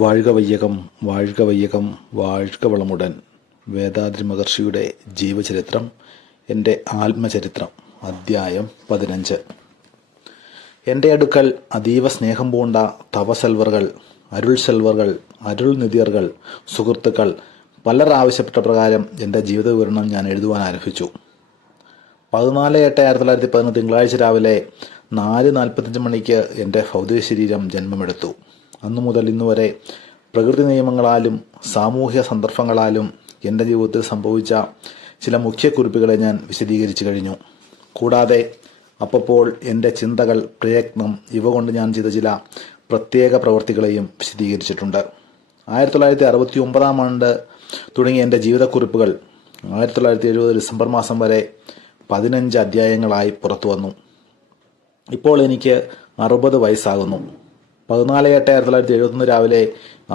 വാഴ്ക വയ്യകം വാഴ്ക വയ്യകം വാഴ്ക വളമുടൻ. വേദാദ്രി മഹർഷിയുടെ ജീവചരിത്രം, എൻ്റെ ആത്മചരിത്രം. അധ്യായം 15. എൻ്റെ അടുക്കൽ അതീവ സ്നേഹം പൂണ്ട തവസെൽവറുകൾ, അരുൾ സെൽവറുകൾ, അരുൾ നിധിയറുകൾ, സുഹൃത്തുക്കൾ പലർ ആവശ്യപ്പെട്ട പ്രകാരം എൻ്റെ ജീവിത വിവരണം ഞാൻ എഴുതുവാൻ ആരംഭിച്ചു. 14/8/1911 തിങ്കളാഴ്ച രാവിലെ 4:45 മണിക്ക് എൻ്റെ ഭൗതിക ശരീരം ജന്മമെടുത്തു. അന്നു മുതൽ ഇന്നുവരെ പ്രകൃതി നിയമങ്ങളാലും സാമൂഹ്യ സന്ദർഭങ്ങളാലും എൻ്റെ ജീവിതത്തിൽ സംഭവിച്ച ചില മുഖ്യക്കുറിപ്പുകളെ ഞാൻ വിശദീകരിച്ചു കഴിഞ്ഞു. കൂടാതെ അപ്പോൾ എൻ്റെ ചിന്തകൾ, പ്രയത്നം ഇവ കൊണ്ട് ഞാൻ ചെയ്ത ചില പ്രത്യേക പ്രവർത്തികളെയും വിശദീകരിച്ചിട്ടുണ്ട്. 1969 ആണ്ട് തുടങ്ങിയ എൻ്റെ ജീവിതക്കുറിപ്പുകൾ 1970 ഡിസംബർ മാസം വരെ 15 അധ്യായങ്ങളായി പുറത്തു വന്നു. ഇപ്പോൾ എനിക്ക് 60 വയസ്സാകുന്നു. 14/8/1971 രാവിലെ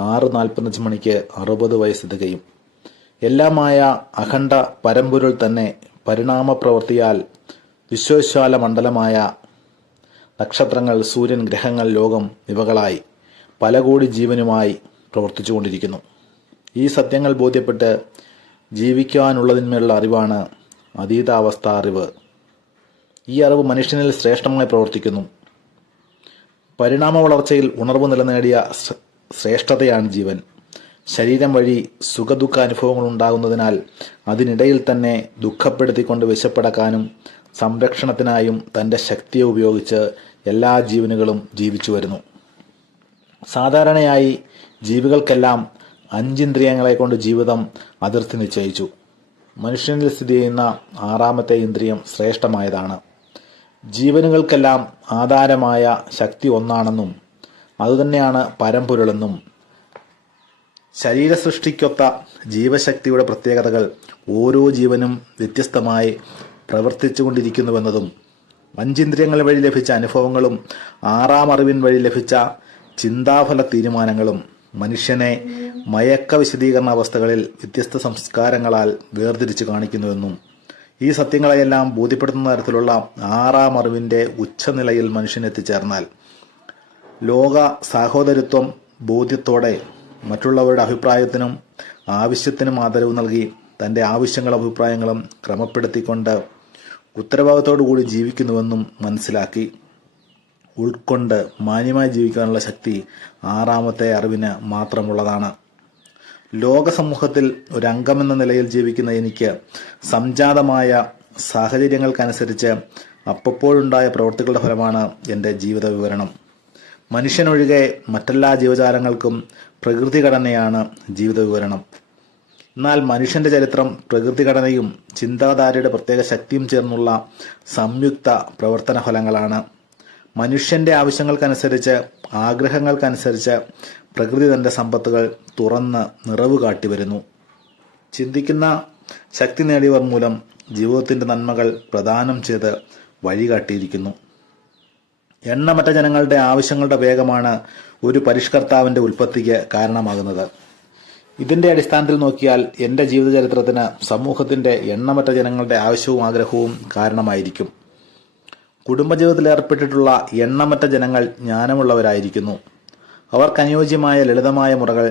6:45 മണിക്ക് 60 വയസ്സ് തികയും. എല്ലാമായ അഖണ്ഡ പരമ്പൊരുൾ തന്നെ പരിണാമ പ്രവൃത്തിയാൽ വിശ്വവിശാല മണ്ഡലമായ നക്ഷത്രങ്ങൾ, സൂര്യൻ, ഗ്രഹങ്ങൾ, ലോകം ഇവകളായി പല കോടി ജീവനുമായി പ്രവർത്തിച്ചു കൊണ്ടിരിക്കുന്നു. ഈ സത്യങ്ങൾ ബോധ്യപ്പെട്ട് ജീവിക്കാനുള്ളതിന്മേലുള്ള അറിവാണ് അതീതാവസ്ഥ അറിവ്. ഈ അറിവ് മനുഷ്യനിൽ ശ്രേഷ്ഠമായി പ്രവർത്തിക്കുന്നു. പരിണാമ വളർച്ചയിൽ ഉണർവ് നിലനേടിയ ശ്രേഷ്ഠതയാണ് ജീവൻ. ശരീരം വഴി സുഖദുഃഖ അനുഭവങ്ങൾ ഉണ്ടാകുന്നതിനാൽ അതിനിടയിൽ തന്നെ ദുഃഖപ്പെടുത്തിക്കൊണ്ട് വിശപ്പടക്കാനും സംരക്ഷണത്തിനായും തൻ്റെ ശക്തിയെ ഉപയോഗിച്ച് എല്ലാ ജീവനുകളും ജീവിച്ചു വരുന്നു. സാധാരണയായി ജീവികൾക്കെല്ലാം 5 ഇന്ദ്രിയങ്ങളെ കൊണ്ട് ജീവിതം അതിർത്തി നിശ്ചയിച്ചു. മനുഷ്യനിൽ സ്ഥിതി ചെയ്യുന്ന 6ാമത്തെ ഇന്ദ്രിയം ശ്രേഷ്ഠമായതാണ്. ജീവനുകൾക്കെല്ലാം ആധാരമായ ശക്തി ഒന്നാണെന്നും അതുതന്നെയാണ് പരമ്പൊരുളെന്നും ശരീരസൃഷ്ടിക്കൊത്ത ജീവശക്തിയുടെ പ്രത്യേകതകൾ ഓരോ ജീവനും വ്യത്യസ്തമായി പ്രവർത്തിച്ചുകൊണ്ടിരിക്കുന്നുവെന്നതും 5 ഇന്ദ്രിയങ്ങൾ വഴി ലഭിച്ച അനുഭവങ്ങളും 6ാം അറിവിൻ വഴി ലഭിച്ച ചിന്താഫല തീരുമാനങ്ങളും മനുഷ്യനെ മയക്ക വിശദീകരണ അവസ്ഥകളിൽ വ്യത്യസ്ത സംസ്കാരങ്ങളാൽ വേർതിരിച്ച് കാണിക്കുന്നുവെന്നും ഈ സത്യങ്ങളെയെല്ലാം ബോധ്യപ്പെടുത്തുന്ന തരത്തിലുള്ള 6ാം അറിവിൻ്റെ ഉച്ചനിലയിൽ മനുഷ്യൻ എത്തിച്ചേർന്നാൽ ലോക സാഹോദര്യത്വം ബോധ്യത്തോടെ മറ്റുള്ളവരുടെ അഭിപ്രായത്തിനും ആവശ്യത്തിനും ആദരവ് നൽകി തൻ്റെ ആവശ്യങ്ങളും അഭിപ്രായങ്ങളും ക്രമപ്പെടുത്തിക്കൊണ്ട് ഉത്തരവാദിത്തോടുകൂടി ജീവിക്കുന്നുവെന്നും മനസ്സിലാക്കി ഉൾക്കൊണ്ട് മാന്യമായി ജീവിക്കാനുള്ള ശക്തി 6ാമത്തെ അറിവിന് മാത്രമുള്ളതാണ്. ലോക സമൂഹത്തിൽ ഒരംഗമെന്ന നിലയിൽ ജീവിക്കുന്ന എനിക്ക് സംജാതമായ സാഹചര്യങ്ങൾക്കനുസരിച്ച് അപ്പോഴുണ്ടായ പ്രവൃത്തികളുടെ ഫലമാണ് എൻ്റെ ജീവിത വിവരണം. മനുഷ്യനൊഴികെ മറ്റെല്ലാ ജീവജാലങ്ങൾക്കും പ്രകൃതിഘടനയാണ് ജീവിത വിവരണം. എന്നാൽ മനുഷ്യൻ്റെ ചരിത്രം പ്രകൃതിഘടനയും ചിന്താധാരയുടെ പ്രത്യേക ശക്തിയും ചേർന്നുള്ള സംയുക്ത പ്രവർത്തന ഫലങ്ങളാണ്. മനുഷ്യൻ്റെ ആവശ്യങ്ങൾക്കനുസരിച്ച്, ആഗ്രഹങ്ങൾക്കനുസരിച്ച് പ്രകൃതി തൻ്റെ സമ്പത്തുകൾ തുറന്ന് നിറവ് കാട്ടിവരുന്നു. ചിന്തിക്കുന്ന ശക്തി നേടിയവർ മൂലം ജീവിതത്തിൻ്റെ നന്മകൾ പ്രദാനം ചെയ്ത് വഴികാട്ടിയിരിക്കുന്നു. എണ്ണമറ്റ ജനങ്ങളുടെ ആവശ്യങ്ങളുടെ വേഗമാണ് ഒരു പരിഷ്കർത്താവിൻ്റെ ഉൽപ്പത്തിക്ക് കാരണമാകുന്നത്. ഇതിൻ്റെ അടിസ്ഥാനത്തിൽ നോക്കിയാൽ എൻ്റെ ജീവിതചരിത്രത്തിന് സമൂഹത്തിൻ്റെ എണ്ണമറ്റ ജനങ്ങളുടെ ആവശ്യവും ആഗ്രഹവും കാരണമായിരിക്കും. കുടുംബജീവിതത്തിൽ ഏർപ്പെട്ടിട്ടുള്ള എണ്ണമറ്റ ജനങ്ങൾ ജ്ഞാനമുള്ളവരായിരിക്കുന്നു. അവർക്കനുയോജ്യമായ ലളിതമായ മുറകൾ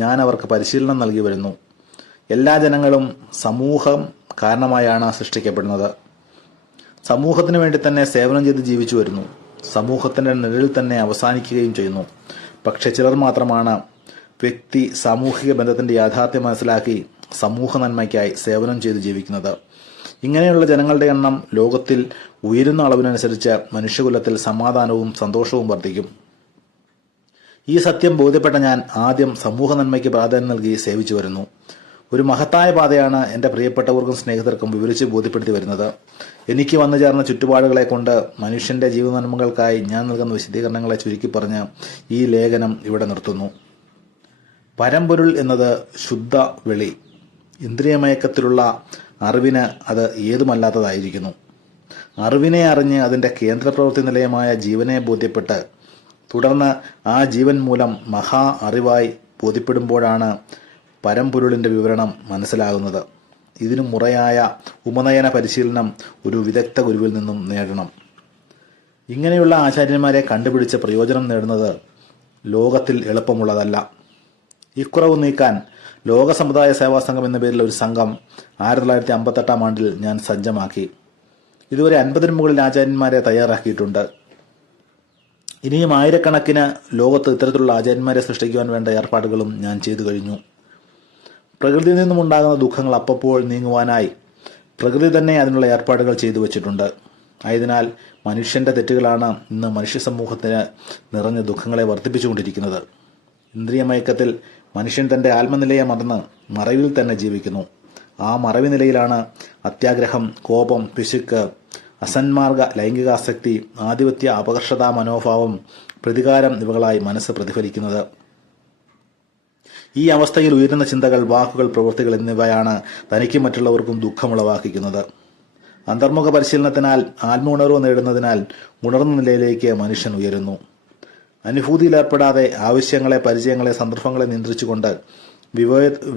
ഞാൻ അവർക്ക് പരിശീലനം നൽകി വരുന്നു. എല്ലാ ജനങ്ങളും സമൂഹം കാരണമായാണ് സൃഷ്ടിക്കപ്പെടുന്നത്. സമൂഹത്തിന് വേണ്ടി തന്നെ സേവനം ചെയ്ത് ജീവിച്ചു വരുന്നു. സമൂഹത്തിൻ്റെ നിഴലിൽ തന്നെ അവസാനിക്കുകയും ചെയ്യുന്നു. പക്ഷെ ചിലർ മാത്രമാണ് വ്യക്തി സാമൂഹിക ബന്ധത്തിൻ്റെ യാഥാർത്ഥ്യം മനസ്സിലാക്കി സമൂഹ നന്മയ്ക്കായി സേവനം ചെയ്ത് ജീവിക്കുന്നത്. ഇങ്ങനെയുള്ള ജനങ്ങളുടെ എണ്ണം ലോകത്തിൽ ഉയരുന്ന അളവിനനുസരിച്ച് മനുഷ്യകുലത്തിൽ സമാധാനവും സന്തോഷവും വർദ്ധിക്കും. ഈ സത്യം ബോധ്യപ്പെട്ട ഞാൻ ആദ്യം സമൂഹ നന്മയ്ക്ക് പ്രാധാന്യം നൽകി സേവിച്ചു വരുന്നു. ഒരു മഹത്തായ പാതയാണ് എൻ്റെ പ്രിയപ്പെട്ടവർക്കും സ്നേഹിതർക്കും വിവരിച്ച് ബോധ്യപ്പെടുത്തി വരുന്നത്. എനിക്ക് വന്നു ചേർന്ന ചുറ്റുപാടുകളെ കൊണ്ട് മനുഷ്യൻ്റെ ജീവിത നന്മകൾക്കായി ഞാൻ നൽകുന്ന വിശദീകരണങ്ങളെ ചുരുക്കി പറഞ്ഞ് ഈ ലേഖനം ഇവിടെ നിർത്തുന്നു. പരമ്പൊരുൾ എന്നത് ശുദ്ധ വെളി. ഇന്ദ്രിയമയക്കത്തിലുള്ള അറിവിന് അത് ഏതുമല്ലാത്തതായിരിക്കുന്നു. അറിവിനെ അറിഞ്ഞ് അതിൻ്റെ കേന്ദ്രപ്രവൃത്തി നിലയമായ ജീവനെ ബോധ്യപ്പെട്ട് തുടർന്ന് ആ ജീവൻ മൂലം മഹാ അറിവായി ബോധ്യപ്പെടുമ്പോഴാണ് പരമ്പൊരുളിൻ്റെ വിവരണം മനസ്സിലാകുന്നത്. ഇതിനു മുറയായ ഉപനയന പരിശീലനം ഒരു വിദഗ്ധ ഗുരുവിൽ നിന്നും നേടണം. ഇങ്ങനെയുള്ള ആചാര്യന്മാരെ കണ്ടുപിടിച്ച് പ്രയോജനം നേടുന്നത് ലോകത്തിൽ എളുപ്പമുള്ളതല്ല. ഇക്കുറവ് നീക്കാൻ ലോക സമുദായ സേവാ സംഘം എന്ന പേരിൽ ഒരു സംഘം 1958 ആണ്ടിൽ ഞാൻ സജ്ജമാക്കി. ഇതുവരെ 50-ന് മുകളിൽ ആചാര്യന്മാരെ തയ്യാറാക്കിയിട്ടുണ്ട്. ഇനിയും ആയിരക്കണക്കിന് ലോകത്ത് ഇത്തരത്തിലുള്ള ആചാര്യന്മാരെ സൃഷ്ടിക്കുവാൻ വേണ്ട ഏർപ്പാടുകളും ഞാൻ ചെയ്തു കഴിഞ്ഞു. പ്രകൃതിയിൽ നിന്നുമുണ്ടാകുന്ന ദുഃഖങ്ങൾ അപ്പോൾ നീങ്ങുവാനായി പ്രകൃതി തന്നെ അതിനുള്ള ഏർപ്പാടുകൾ ചെയ്തു വച്ചിട്ടുണ്ട്. ആയതിനാൽ മനുഷ്യന്റെ തെറ്റുകളാണ് ഇന്ന് മനുഷ്യ സമൂഹത്തിന് നിറഞ്ഞ ദുഃഖങ്ങളെ വർദ്ധിപ്പിച്ചുകൊണ്ടിരിക്കുന്നത്. ഇന്ദ്രിയമയക്കത്തിൽ മനുഷ്യൻ തന്റെ ആത്മനിലയെ മറന്ന് മറവിൽ തന്നെ ജീവിക്കുന്നു. ആ മറവി നിലയിലാണ് അത്യാഗ്രഹം, കോപം, പിശുക്ക്, അസന്മാർഗ ലൈംഗികാസക്തി, ആധിപത്യ അപകർഷതാ മനോഭാവം, പ്രതികാരം ഇവകളായി മനസ്സ് പ്രതിഫലിക്കുന്നത്. ഈ അവസ്ഥയിൽ ഉയരുന്ന ചിന്തകൾ, വാക്കുകൾ, പ്രവൃത്തികൾ എന്നിവയാണ് തനിക്കും മറ്റുള്ളവർക്കും ദുഃഖമുളവാക്കിക്കുന്നത്. അന്തർമുഖ പരിശീലനത്തിനാൽ ആത്മ നേടുന്നതിനാൽ ഉണർന്ന നിലയിലേക്ക് മനുഷ്യൻ ഉയരുന്നു. അനുഭൂതിയിലേർപ്പെടാതെ ആവശ്യങ്ങളെ, പരിചയങ്ങളെ, സന്ദർഭങ്ങളെ നിയന്ത്രിച്ചുകൊണ്ട്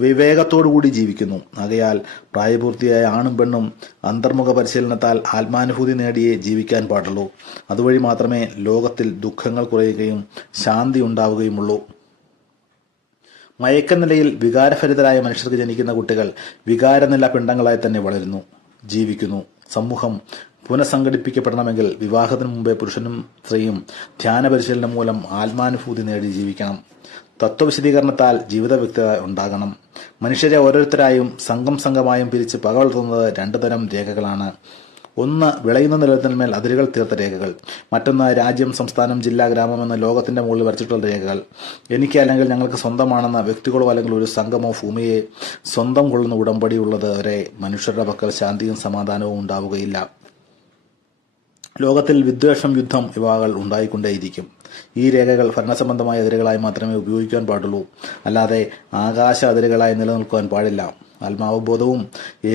വിവേകത്തോടുകൂടി ജീവിക്കുന്നു. ആകയാൽ പ്രായപൂർത്തിയായ ആണും പെണ്ണും അന്തർമുഖ പരിശീലനത്താൽ ആത്മാനുഭൂതി നേടിയേ ജീവിക്കാൻ പാടുള്ളൂ. അതുവഴി മാത്രമേ ലോകത്തിൽ ദുഃഖങ്ങൾ കുറയുകയും ശാന്തി ഉണ്ടാവുകയുമുള്ളൂ. മയക്കനിലയിൽ വികാരഭരിതരായ മനുഷ്യർക്ക് ജനിക്കുന്ന കുട്ടികൾ വികാരനില പിണ്ഡങ്ങളായി തന്നെ വളരുന്നു, ജീവിക്കുന്നു. സമൂഹം പുനഃസംഘടിപ്പിക്കപ്പെടണമെങ്കിൽ വിവാഹത്തിനു മുമ്പേ പുരുഷനും സ്ത്രീയും ധ്യാന പരിശീലനം മൂലം ആത്മാനുഭൂതി നേടി ജീവിക്കണം. തത്വവിശദീകരണത്താൽ ജീവിത വ്യക്തത ഉണ്ടാകണം. മനുഷ്യരെ ഓരോരുത്തരായും സംഘമായും പിരിച്ച് പക വളർത്തുന്നത് 2 തരം രേഖകളാണ്. ഒന്ന് വിളയുന്ന നിലത്തിന്മേൽ അതിരുകൾ തീർത്ത രേഖകൾ. മറ്റൊന്ന് രാജ്യം, സംസ്ഥാനം, ജില്ല, ഗ്രാമം എന്ന ലോകത്തിന്റെ മുകളിൽ വരച്ചിട്ടുള്ള രേഖകൾ. എനിക്ക് അല്ലെങ്കിൽ ഞങ്ങൾക്ക് സ്വന്തമാണെന്ന വ്യക്തികളോ അല്ലെങ്കിൽ ഒരു സംഘമോ ഭൂമിയെ സ്വന്തം കൊള്ളുന്ന ഉടമ്പടി ഉള്ളത് വരെ മനുഷ്യരുടെ പക്കൽ ശാന്തിയും സമാധാനവും ഉണ്ടാവുകയില്ല. ലോകത്തിൽ വിദ്വേഷം, യുദ്ധം ഇവകൾ ഉണ്ടായിക്കൊണ്ടേയിരിക്കും. ഈ രേഖകൾ ഭരണസംബന്ധമായ അതിരുകളായി മാത്രമേ ഉപയോഗിക്കാൻ പാടുള്ളൂ, അല്ലാതെ ആകാശ അതിരുകളായി നിലനിൽക്കുവാൻ പാടില്ല. ആത്മാവബോധവും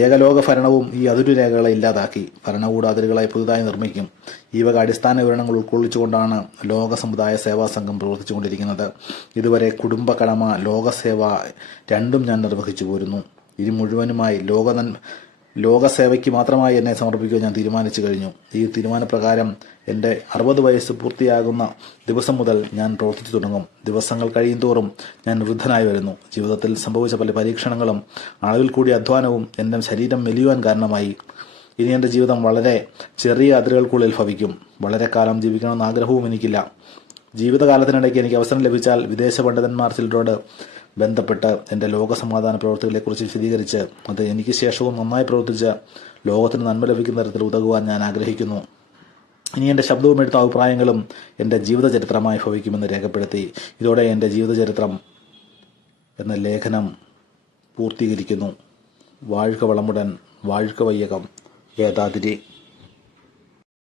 ഏകലോക ഭരണവും ഈ അതിരുരേഖകളെ ഇല്ലാതാക്കി ഭരണകൂട അതിരുകളായി പുതുതായി നിർമ്മിക്കും. ഈ വക അടിസ്ഥാന വിവരണങ്ങൾ ഉൾക്കൊള്ളിച്ചുകൊണ്ടാണ് ലോക സമുദായ സേവാ സംഘം പ്രവർത്തിച്ചുകൊണ്ടിരിക്കുന്നത്. ഇതുവരെ കുടുംബ കടമ, ലോകസേവ രണ്ടും ഞാൻ നിർവഹിച്ചു പോരുന്നു. ഇനി മുഴുവനുമായി ലോകസേവയ്ക്ക് മാത്രമായി എന്നെ സമർപ്പിക്കാൻ ഞാൻ തീരുമാനിച്ചു കഴിഞ്ഞു. ഈ തീരുമാനപ്രകാരം എൻ്റെ 60 വയസ്സ് പൂർത്തിയാകുന്ന ദിവസം മുതൽ ഞാൻ പ്രവർത്തിച്ചു തുടങ്ങും. ദിവസങ്ങൾ കഴിയുന്തോറും ഞാൻ വൃദ്ധനായി വരുന്നു. ജീവിതത്തിൽ സംഭവിച്ച പല പരീക്ഷണങ്ങളും അളവിൽ കൂടിയ അധ്വാനവും എൻ്റെ ശരീരം മെലിയുവാൻ കാരണമായി. ഇനി എൻ്റെ ജീവിതം വളരെ ചെറിയ അതിരുകൾക്കുള്ളിൽ ഭവിക്കും. വളരെ കാലം ജീവിക്കണമെന്ന ആഗ്രഹവും എനിക്കില്ല. ജീവിതകാലത്തിനിടയ്ക്ക് എനിക്ക് അവസരം ലഭിച്ചാൽ വിദേശ പണ്ഡിതന്മാർ ചിലരോട് ബന്ധപ്പെട്ട് എൻ്റെ ലോകസമാധാന പ്രവൃത്തികളെക്കുറിച്ച് വിശദീകരിച്ച് അത് എനിക്ക് ശേഷവും നന്നായി പ്രവർത്തിച്ച് ലോകത്തിന് നന്മ ലഭിക്കുന്ന തരത്തിൽ ഉതകുവാൻ ഞാൻ ആഗ്രഹിക്കുന്നു. ഇനി എൻ്റെ ശബ്ദവും എഴുത്തും അഭിപ്രായങ്ങളും എൻ്റെ ജീവിതചരിത്രമായി ഭവിക്കുമെന്ന് രേഖപ്പെടുത്തി ഇതോടെ എൻ്റെ ജീവിതചരിത്രം എന്ന ലേഖനം പൂർത്തീകരിക്കുന്നു. വാഴ്ക വളമുടൻ, വാഴ്ക വയ്യകം. വേദാതിരി.